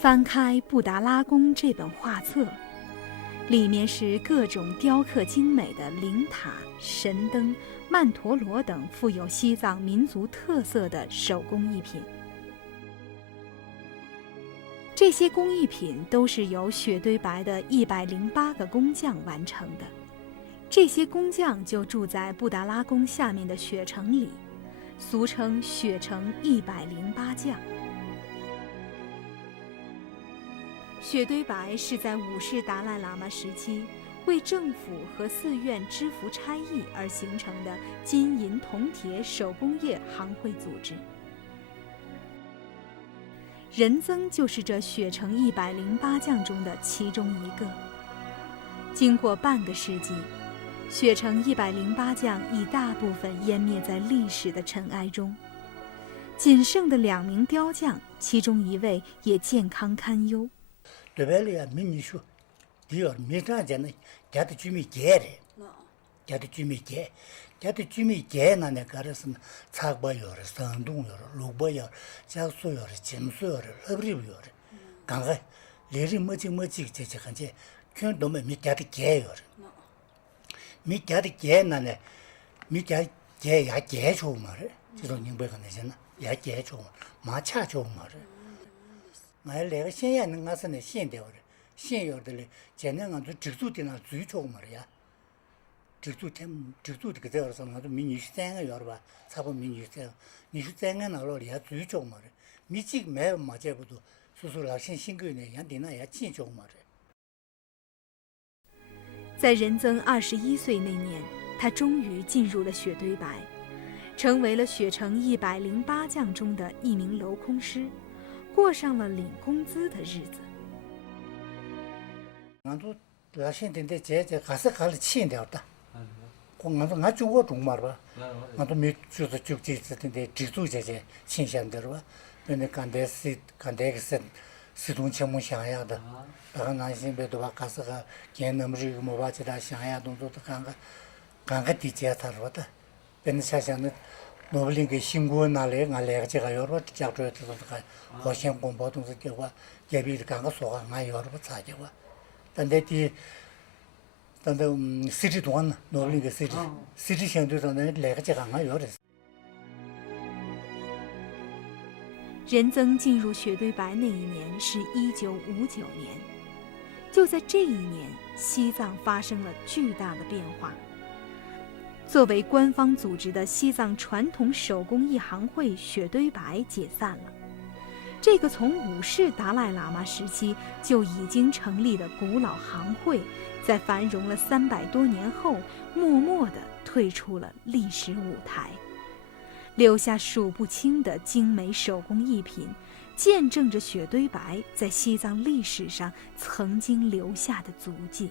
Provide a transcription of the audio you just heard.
翻开《布达拉宫》这本画册，里面是各种雕刻精美的灵塔、神灯、曼陀罗等富有西藏民族特色的手工艺品。这些工艺品都是由雪堆白的108个工匠完成的。这些工匠就住在布达拉宫下面的雪城里，俗称雪城108匠。雪堆白是在五世达赖喇嘛时期为政府和寺院支付差役而形成的金银铜铁手工业行会组织。仁增就是这雪城108匠中的其中一个。经过半个世纪，雪城108匠已大部分湮灭在历史的尘埃中，仅剩的2名雕匠，其中一位也健康堪忧。对外里啊，民女说，第二民上讲呢，家的居民节的，家的居民节，家的居民节那呢，搞的什么茶包有的，山东有的，萝卜有的，江苏有的，江苏有的，河北有的，刚刚连人没几个这很些，全都没家的节有的，没家的节那呢，没家节也节出嘛的，这种人不可能行了，也节出嘛，马恰出嘛的。俺那个县衙那俺是那县调的，县要的嘞，现在俺都制度的那最重嘛的呀，制度这个在什么？俺都23个月了吧，差不多23个那老里也最重嘛的，没几个买嘛这不多，所以说老新个呢，养的那也进重嘛的。在仁增21岁那年，他终于进入了雪堆白，成为了雪城108匠中的一名镂空师。过上了领工资的日子。俺都老现在这还是搞了欠掉的。俺中国中嘛了吧？俺都没就是就这制度这些现象的了吧？那刚才个是种情况想要的，然后俺现在都把搞是个见那么这个没把其他想要动作都刚个地接他说的，变成想的。我们那个新冠那来，俺来个这个药了，家主要这种个好像公包东西的话，也比刚刚说俺药了不差的话，但实际多呢，我们那个实际相对上呢来个这个俺药的。仁增进入雪堆白那一年是1959年，就在这一年，西藏发生了巨大的变化。作为官方组织的西藏传统手工艺行会雪堆白解散了。这个从五世达赖喇嘛时期就已经成立的古老行会，在繁荣了300多年后，默默地退出了历史舞台，留下数不清的精美手工艺品，见证着雪堆白在西藏历史上曾经留下的足迹。